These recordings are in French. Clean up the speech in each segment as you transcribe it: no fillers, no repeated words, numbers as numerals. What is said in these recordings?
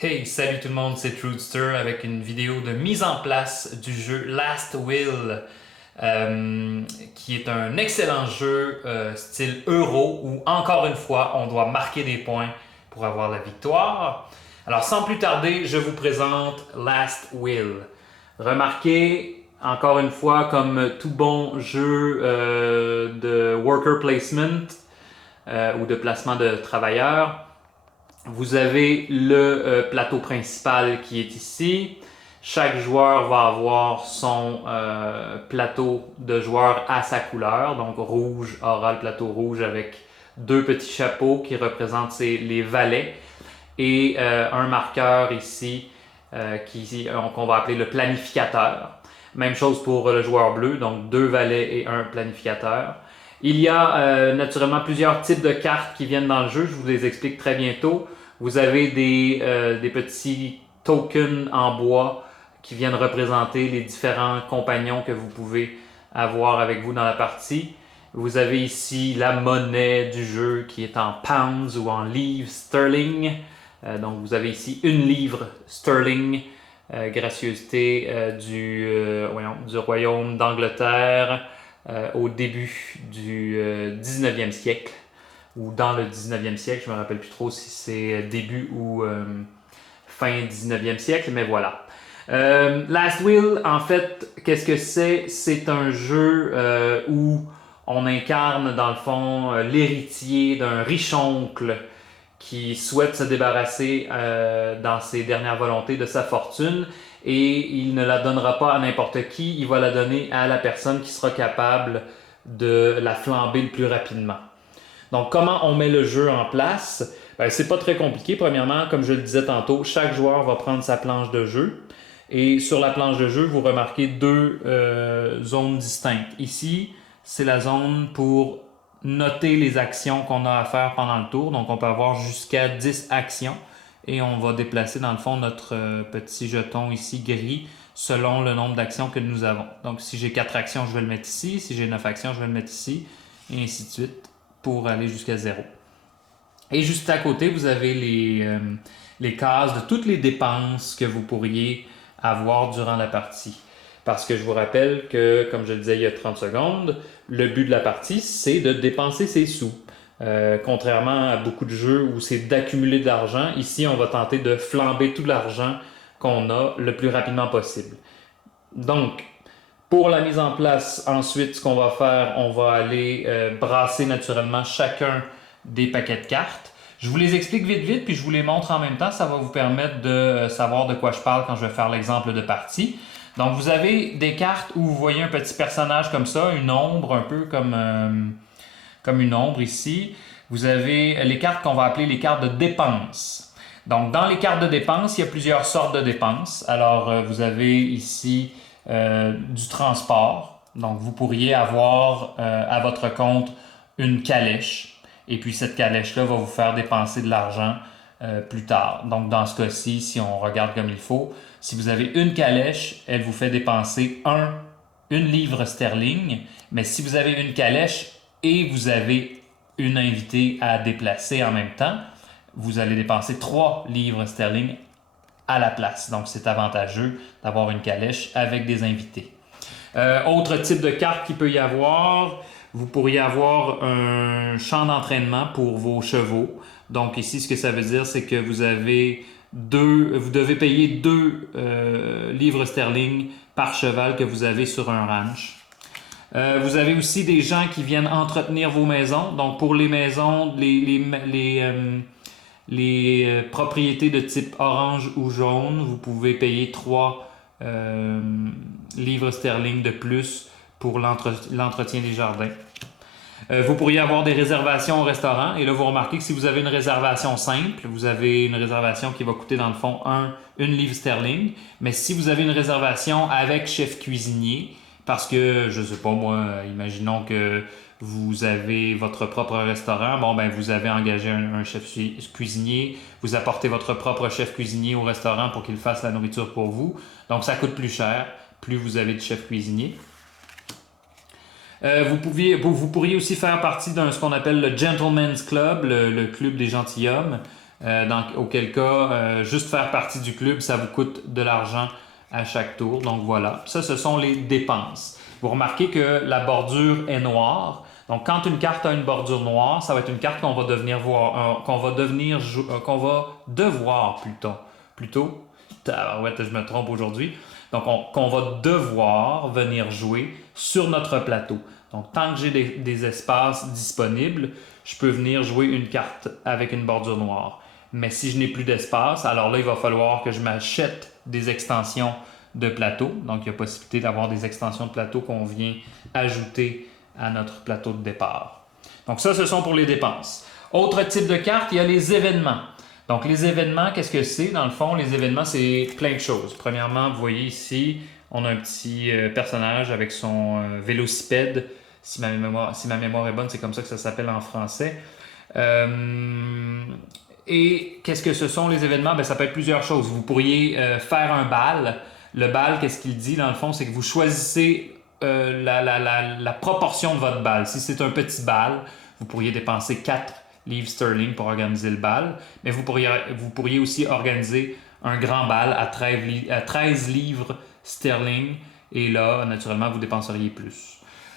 Hey, salut tout le monde, c'est Truthster avec une vidéo de mise en place du jeu Last Will, qui est un excellent jeu style euro où encore une fois on doit marquer des points pour avoir la victoire. Alors sans plus tarder, je vous présente Last Will. Remarquez encore une fois, comme tout bon jeu de worker placement ou de placement de travailleurs, vous avez le plateau principal qui est ici. Chaque joueur va avoir son plateau de joueurs à sa couleur. Donc rouge aura le plateau rouge avec deux petits chapeaux qui représentent les valets et un marqueur ici qu'on va appeler le planificateur. Même chose pour le joueur bleu, donc deux valets et un planificateur. Il y a naturellement plusieurs types de cartes qui viennent dans le jeu, je vous les explique très bientôt. Vous avez des petits tokens en bois qui viennent représenter les différents compagnons que vous pouvez avoir avec vous dans la partie. Vous avez ici la monnaie du jeu qui est en pounds ou en livres sterling. Donc vous avez ici une livre sterling, gracieuseté du royaume d'Angleterre au début du 19e siècle ou dans le 19e siècle. Je ne me rappelle plus trop si c'est début ou fin 19e siècle, mais voilà. Last Will, en fait, qu'est-ce que c'est? C'est un jeu où on incarne, dans le fond, l'héritier d'un riche oncle qui souhaite se débarrasser dans ses dernières volontés de sa fortune et il ne la donnera pas à n'importe qui, il va la donner à la personne qui sera capable de la flamber le plus rapidement. Donc, comment on met le jeu en place? Ben, c'est pas très compliqué. Premièrement, comme je le disais tantôt, chaque joueur va prendre sa planche de jeu. Et sur la planche de jeu, vous remarquez deux zones distinctes. Ici, c'est la zone pour noter les actions qu'on a à faire pendant le tour. Donc, on peut avoir jusqu'à 10 actions. Et on va déplacer, dans le fond, notre petit jeton ici gris selon le nombre d'actions que nous avons. Donc, si j'ai 4 actions, je vais le mettre ici. Si j'ai 9 actions, je vais le mettre ici. Et ainsi de suite pour aller jusqu'à 0. Et juste à côté, vous avez les cases de toutes les dépenses que vous pourriez avoir durant la partie. Parce que je vous rappelle que, comme je le disais il y a 30 secondes, le but de la partie, c'est de dépenser ses sous. Contrairement à beaucoup de jeux où c'est d'accumuler de l'argent, ici, on va tenter de flamber tout l'argent qu'on a le plus rapidement possible. Donc, pour la mise en place, ensuite, ce qu'on va faire, on va aller brasser naturellement chacun des paquets de cartes. Je vous les explique vite, puis je vous les montre en même temps. Ça va vous permettre de savoir de quoi je parle quand je vais faire l'exemple de partie. Donc, vous avez des cartes où vous voyez un petit personnage comme ça, une ombre, un peu comme une ombre ici. Vous avez les cartes qu'on va appeler les cartes de dépenses. Donc, dans les cartes de dépenses, il y a plusieurs sortes de dépenses. Alors, vous avez ici du transport. Donc, vous pourriez avoir à votre compte une calèche. Et puis, cette calèche-là va vous faire dépenser de l'argent plus tard. Donc, dans ce cas-ci, si on regarde comme il faut, si vous avez une calèche, elle vous fait dépenser une livre sterling. Mais si vous avez une calèche et vous avez une invitée à déplacer en même temps, vous allez dépenser 3 livres sterling à la place. Donc, c'est avantageux d'avoir une calèche avec des invités. Autre type de carte qu'il peut y avoir, vous pourriez avoir un champ d'entraînement pour vos chevaux. Donc, ici, ce que ça veut dire, c'est que vous devez payer 2 livres sterling par cheval que vous avez sur un ranch. Vous avez aussi des gens qui viennent entretenir vos maisons. Donc, pour les maisons, les propriétés de type orange ou jaune, vous pouvez payer 3 livres sterling de plus pour l'entretien des jardins. Vous pourriez avoir des réservations au restaurant. Et là, vous remarquez que si vous avez une réservation simple, vous avez une réservation qui va coûter dans le fond une livre sterling. Mais si vous avez une réservation avec chef cuisinier, parce que, je sais pas moi, imaginons que vous avez votre propre restaurant, bon ben vous avez engagé un chef cuisinier, vous apportez votre propre chef cuisinier au restaurant pour qu'il fasse la nourriture pour vous. Donc ça coûte plus cher, plus vous avez de chef cuisinier. Vous pourriez aussi faire partie d'un ce qu'on appelle le Gentleman's Club, le club des gentilshommes. Auquel cas, juste faire partie du club, ça vous coûte de l'argent à chaque tour. Donc voilà, ça, ce sont les dépenses. Vous remarquez que la bordure est noire. Donc quand une carte a une bordure noire, ça va être une carte qu'on va qu'on va devoir plutôt. Ouais, je me trompe aujourd'hui. Donc qu'on va devoir venir jouer sur notre plateau. Donc tant que j'ai des espaces disponibles, je peux venir jouer une carte avec une bordure noire. Mais si je n'ai plus d'espace, alors là, il va falloir que je m'achète des extensions de plateau. Donc, il y a possibilité d'avoir des extensions de plateau qu'on vient ajouter à notre plateau de départ. Donc, ça, ce sont pour les dépenses. Autre type de carte, il y a les événements. Donc, les événements, qu'est-ce que c'est? Dans le fond, les événements, c'est plein de choses. Premièrement, vous voyez ici, on a un petit personnage avec son vélocipède. Si ma mémoire est bonne, c'est comme ça que ça s'appelle en français. Et qu'est-ce que ce sont les événements? Bien, ça peut être plusieurs choses. Vous pourriez faire un bal. Le bal, qu'est-ce qu'il dit dans le fond? C'est que vous choisissez la proportion de votre bal. Si c'est un petit bal, vous pourriez dépenser 4 livres sterling pour organiser le bal. Mais vous pourriez aussi organiser un grand bal à 13 livres sterling. Et là, naturellement, vous dépenseriez plus.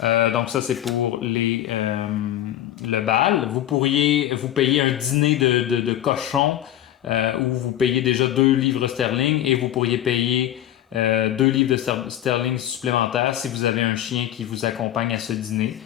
Donc ça, c'est pour le bal. Vous pourriez vous payer un dîner de cochon où vous payez déjà 2 livres sterling et vous pourriez payer 2 livres de sterling supplémentaires si vous avez un chien qui vous accompagne à ce dîner.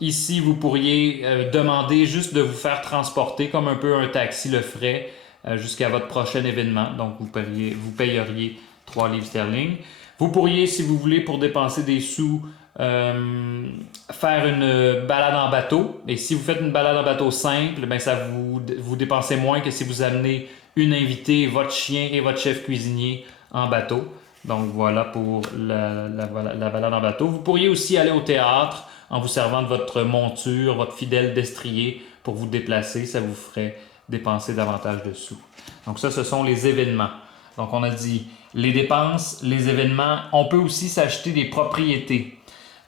Ici, vous pourriez demander juste de vous faire transporter comme un peu un taxi le ferait jusqu'à votre prochain événement. Donc, vous payeriez 3 livres sterling. Vous pourriez, si vous voulez, pour dépenser des sous, faire une balade en bateau. Et si vous faites une balade en bateau simple, ben ça vous dépensez moins que si vous amenez une invitée, votre chien et votre chef cuisinier en bateau. Donc voilà pour la balade en bateau. Vous pourriez aussi aller au théâtre en vous servant de votre monture, votre fidèle destrier pour vous déplacer. Ça vous ferait dépenser davantage de sous. Donc ça, ce sont les événements. Donc on a dit les dépenses, les événements. On peut aussi s'acheter des propriétés,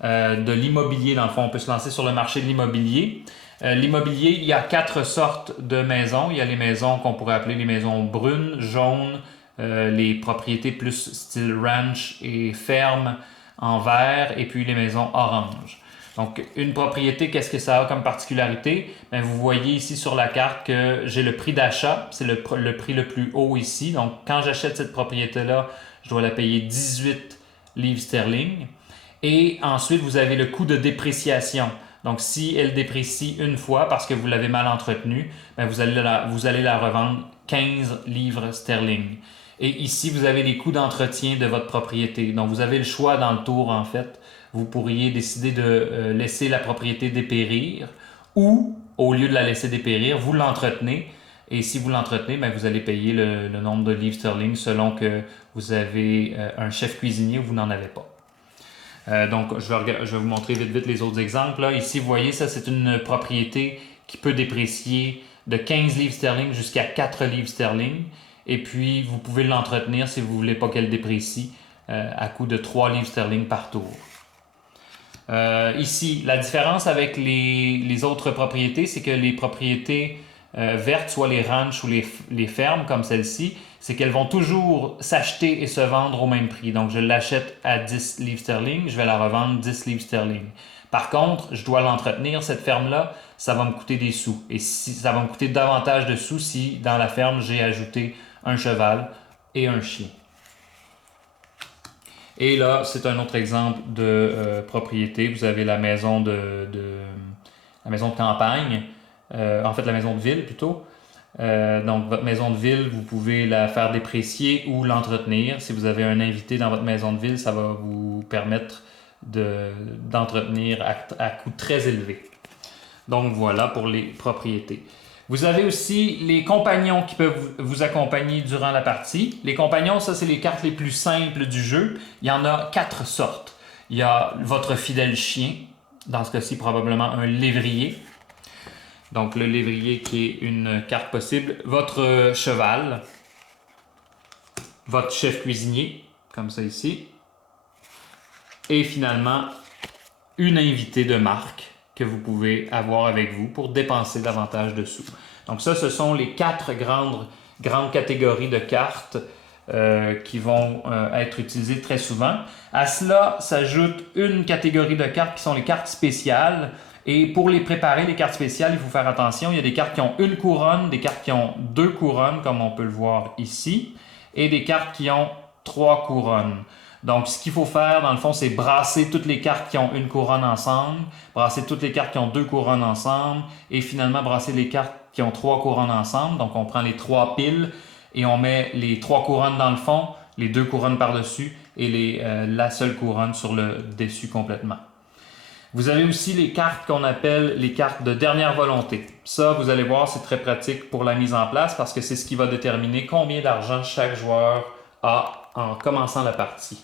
de l'immobilier. Dans le fond, on peut se lancer sur le marché de l'immobilier. L'immobilier, il y a 4 sortes de maisons. Il y a les maisons qu'on pourrait appeler les maisons brunes, jaunes, les propriétés plus style ranch et ferme en vert, et puis les maisons orange. Donc, une propriété, qu'est-ce que ça a comme particularité? Bien, vous voyez ici sur la carte que j'ai le prix d'achat, c'est le prix le plus haut ici. Donc, quand j'achète cette propriété-là, je dois la payer 18 livres sterling. Et ensuite, vous avez le coût de dépréciation. Donc, si elle déprécie une fois parce que vous l'avez mal entretenue, bien, vous allez la revendre 15 livres sterling. Et ici, vous avez les coûts d'entretien de votre propriété. Donc, vous avez le choix dans le tour, en fait. Vous pourriez décider de laisser la propriété dépérir ou, au lieu de la laisser dépérir, vous l'entretenez. Et si vous l'entretenez, bien, vous allez payer le nombre de livres sterling selon que vous avez un chef cuisinier ou vous n'en avez pas. Donc, je vais vous montrer vite les autres exemples. Là. Ici, vous voyez, ça, c'est une propriété qui peut déprécier de 15 livres sterling jusqu'à 4 livres sterling. Et puis, vous pouvez l'entretenir si vous ne voulez pas qu'elle déprécie à coût de 3 livres sterling par tour. Ici, la différence avec les autres propriétés, c'est que les propriétés vertes, soit les ranchs ou les fermes comme celle-ci, c'est qu'elles vont toujours s'acheter et se vendre au même prix. Donc, je l'achète à 10 livres sterling, je vais la revendre 10 livres sterling. Par contre, je dois l'entretenir, cette ferme-là, ça va me coûter des sous. Et ça va me coûter davantage de sous si dans la ferme, j'ai ajouté un cheval et un chien. Et là, c'est un autre exemple de propriété. Vous avez la maison de campagne, en fait la maison de ville plutôt. Donc votre maison de ville, vous pouvez la faire déprécier ou l'entretenir. Si vous avez un invité dans votre maison de ville, ça va vous permettre d'entretenir à coût très élevé. Donc voilà pour les propriétés. Vous avez aussi les compagnons qui peuvent vous accompagner durant la partie. Les compagnons, ça, c'est les cartes les plus simples du jeu. Il y en a 4 sortes. Il y a votre fidèle chien, dans ce cas-ci, probablement un lévrier. Donc, le lévrier qui est une carte possible. Votre cheval, votre chef cuisinier, comme ça ici. Et finalement, une invitée de marque que vous pouvez avoir avec vous pour dépenser davantage de sous. Donc ça, ce sont les 4 grandes catégories de cartes qui vont être utilisées très souvent. À cela s'ajoute une catégorie de cartes qui sont les cartes spéciales. Et pour les préparer, les cartes spéciales, il faut faire attention. Il y a des cartes qui ont une couronne, des cartes qui ont 2 couronnes, comme on peut le voir ici, et des cartes qui ont 3 couronnes. Donc, ce qu'il faut faire, dans le fond, c'est brasser toutes les cartes qui ont une couronne ensemble, brasser toutes les cartes qui ont 2 couronnes ensemble, et finalement brasser les cartes qui ont 3 couronnes ensemble. Donc, on prend les 3 piles et on met les 3 couronnes dans le fond, les 2 couronnes par-dessus et la seule couronne sur le dessus complètement. Vous avez aussi les cartes qu'on appelle les cartes de dernière volonté. Ça, vous allez voir, c'est très pratique pour la mise en place parce que c'est ce qui va déterminer combien d'argent chaque joueur a en commençant la partie.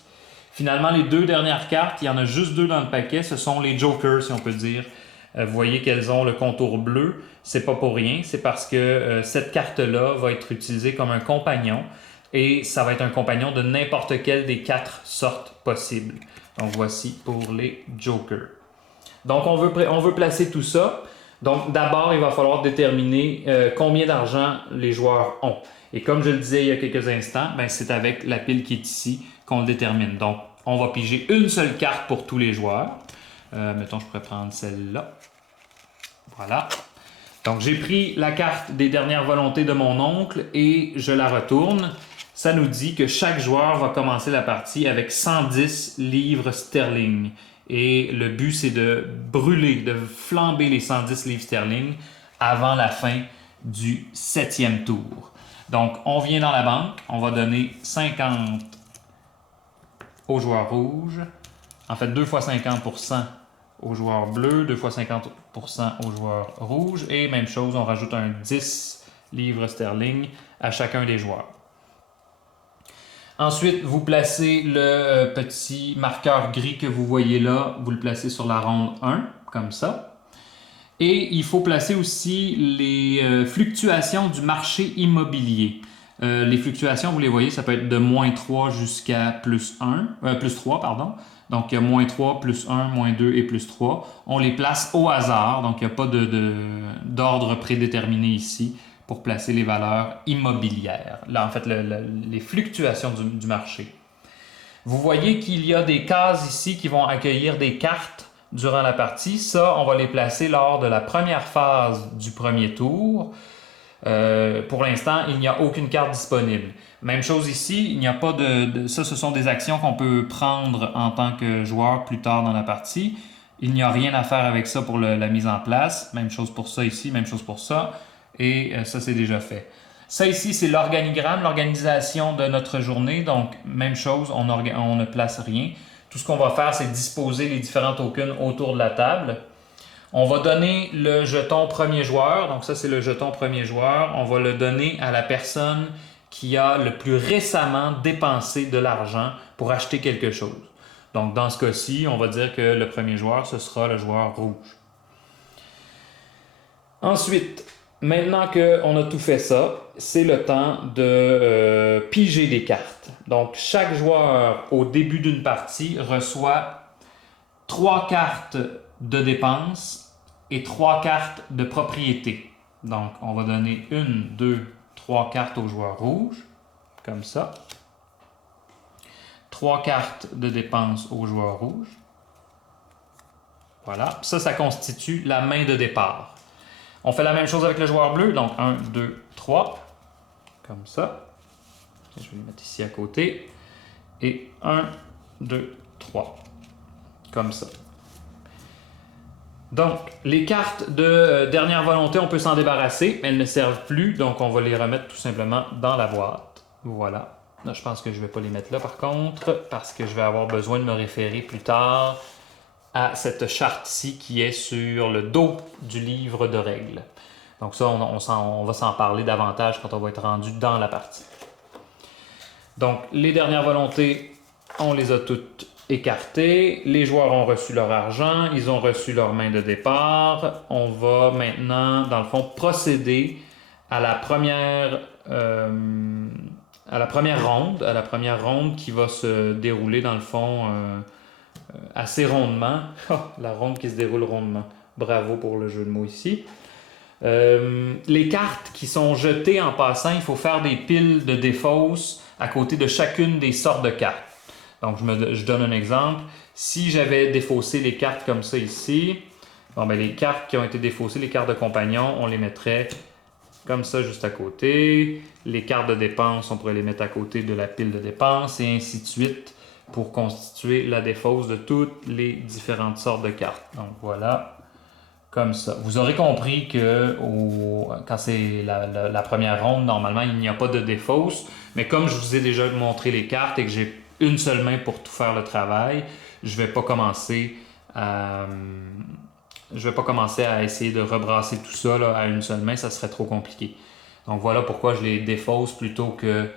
Finalement, les 2 dernières cartes, il y en a juste 2 dans le paquet, ce sont les jokers, si on peut dire. Vous voyez qu'elles ont le contour bleu, c'est pas pour rien, c'est parce que cette carte-là va être utilisée comme un compagnon et ça va être un compagnon de n'importe quelle des 4 sortes possibles. Donc voici pour les jokers. Donc on veut placer tout ça. Donc d'abord, il va falloir déterminer combien d'argent les joueurs ont. Et comme je le disais il y a quelques instants, c'est avec la pile qui est ici qu'on le détermine. Donc on va piger une seule carte pour tous les joueurs. Mettons, je pourrais prendre celle-là. Voilà. Donc j'ai pris la carte des dernières volontés de mon oncle et je la retourne. Ça nous dit que chaque joueur va commencer la partie avec 110 livres sterling. Et le but, c'est de brûler, de flamber les 110 livres sterling avant la fin du 7e tour. Donc, on vient dans la banque, on va donner 50 aux joueurs rouges. En fait, 2 fois 50% aux joueurs bleus, 2 fois 50% aux joueurs rouges. Et même chose, on rajoute un 10 livres sterling à chacun des joueurs. Ensuite, vous placez le petit marqueur gris que vous voyez là, vous le placez sur la ronde 1, comme ça. Et il faut placer aussi les fluctuations du marché immobilier. Les fluctuations, vous les voyez, ça peut être de moins 3 jusqu'à plus 3, pardon. Donc, il y a moins 3, plus 1, moins 2 et plus 3. On les place au hasard, donc il n'y a pas d'ordre prédéterminé ici pour placer les valeurs immobilières. Là, en fait, les fluctuations du marché. Vous voyez qu'il y a des cases ici qui vont accueillir des cartes durant la partie. Ça, on va les placer lors de la première phase du premier tour. Pour l'instant, il n'y a aucune carte disponible. Même chose ici, il n'y a pas ça, ce sont des actions qu'on peut prendre en tant que joueur plus tard dans la partie. Il n'y a rien à faire avec ça pour la mise en place. Même chose pour ça ici, même chose pour ça. Et ça, c'est déjà fait. Ça ici, c'est l'organigramme, l'organisation de notre journée. Donc, même chose, on ne place rien. Tout ce qu'on va faire, c'est disposer les différents tokens autour de la table. On va donner le jeton premier joueur. Donc ça, c'est le jeton premier joueur. On va le donner à la personne qui a le plus récemment dépensé de l'argent pour acheter quelque chose. Donc, dans ce cas-ci, on va dire que le premier joueur, ce sera le joueur rouge. Ensuite, maintenant qu'on a tout fait ça, c'est le temps de piger des cartes. Donc, chaque joueur, au début d'une partie, reçoit 3 cartes de dépenses et 3 cartes de propriété. Donc, on va donner 1, 2, 3 cartes au joueur rouge, comme ça. 3 cartes de dépenses au joueur rouge. Voilà. Ça constitue la main de départ. On fait la même chose avec le joueur bleu. Donc, 1, 2, 3. Comme ça. Je vais le mettre ici à côté. Et 1, 2, 3. Comme ça. Donc, les cartes de dernière volonté, on peut s'en débarrasser. Elles ne servent plus. Donc, on va les remettre tout simplement dans la boîte. Voilà. Là, je pense que je ne vais pas les mettre là, par contre, parce que je vais avoir besoin de me référer plus tard à cette charte-ci qui est sur le dos du livre de règles. Donc ça, on va s'en parler davantage quand on va être rendu dans la partie. Donc, les dernières volontés, on les a toutes écartées. Les joueurs ont reçu leur argent, ils ont reçu leur main de départ. On va maintenant, dans le fond, procéder à la première ronde qui va se dérouler, dans le fond, assez rondement. La ronde qui se déroule rondement. Bravo pour le jeu de mots ici. Les cartes qui sont jetées en passant, il faut faire des piles de défausse à côté de chacune des sortes de cartes. Donc, je donne un exemple. Si j'avais défaussé les cartes comme ça ici, bon, ben, les cartes qui ont été défaussées, les cartes de compagnon, on les mettrait comme ça juste à côté. Les cartes de dépenses, on pourrait les mettre à côté de la pile de dépenses et ainsi de suite pour constituer la défausse de toutes les différentes sortes de cartes. Donc voilà, comme ça. Vous aurez compris que quand c'est la première ronde, normalement, il n'y a pas de défausse. Mais comme je vous ai déjà montré les cartes et que j'ai une seule main pour tout faire le travail, je ne vais pas commencer à... essayer de rebrasser tout ça là, à une seule main, ça serait trop compliqué. Donc voilà pourquoi je les défausse plutôt que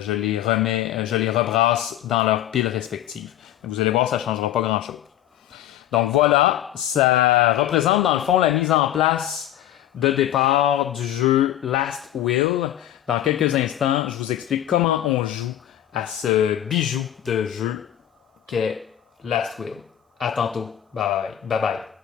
je les rebrasse dans leurs piles respectives. Vous allez voir, ça ne changera pas grand-chose. Donc voilà, ça représente dans le fond la mise en place de départ du jeu Last Will. Dans quelques instants, je vous explique comment on joue à ce bijou de jeu qu'est Last Will. À tantôt. Bye bye.